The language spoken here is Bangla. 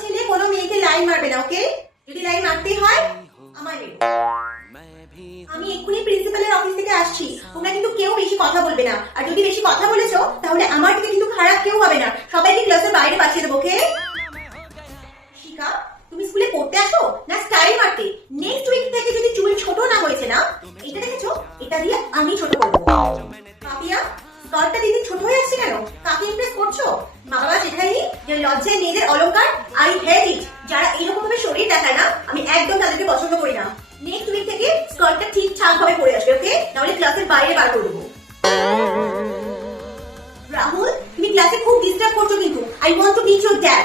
ছেলে কোনো মেয়েকে লাইন মারবে না, ওকে? যদি লাইন মারতেই হয় আমায় মেরো। আমি এক্ষুনি প্রিন্সিপালের অফিস থেকে আসছি, তোমরা কিন্তু কেউ বেশি কথা বলবে না, আর যদি বেশি কথা বলেছো তাহলে আমার থেকে কিন্তু খারাপ কেউ হবে না, সবাইকে ক্লাসের বাইরে পাঠিয়ে দেবো, ওকে? শিখা, তুমি স্কুলে পড়তে আসো না স্টাইল মারতে? নেক্সট উইক থেকে যদি চুল ছোট না হয়েছে না, এটা দেখেছো, এটা দিয়ে আমি ছোট করবো। পাপিয়া, স্কার্টটা দিদি ছোট হয়ে আসছে কেন? কাকে ইমপ্রেস করছো? মা বাবা শেখায়নি যে লজ্জায় মেয়েদের অলংকার? আই হেট ইট। যারা এরকম ভাবে শরীর দেখায় না, আমি একদম তাদেরকে পছন্দ করি না। নেক্সট উইক থেকে স্কার্টটা ঠিকঠাক ভাবে পরে আসবে, ওকে? নাহলে ক্লাসের বাইরে বার করে দেবো। রাহুল, তুমি ক্লাসে খুব ডিস্টার্ব করছো কিন্তু। I want to meet your dad.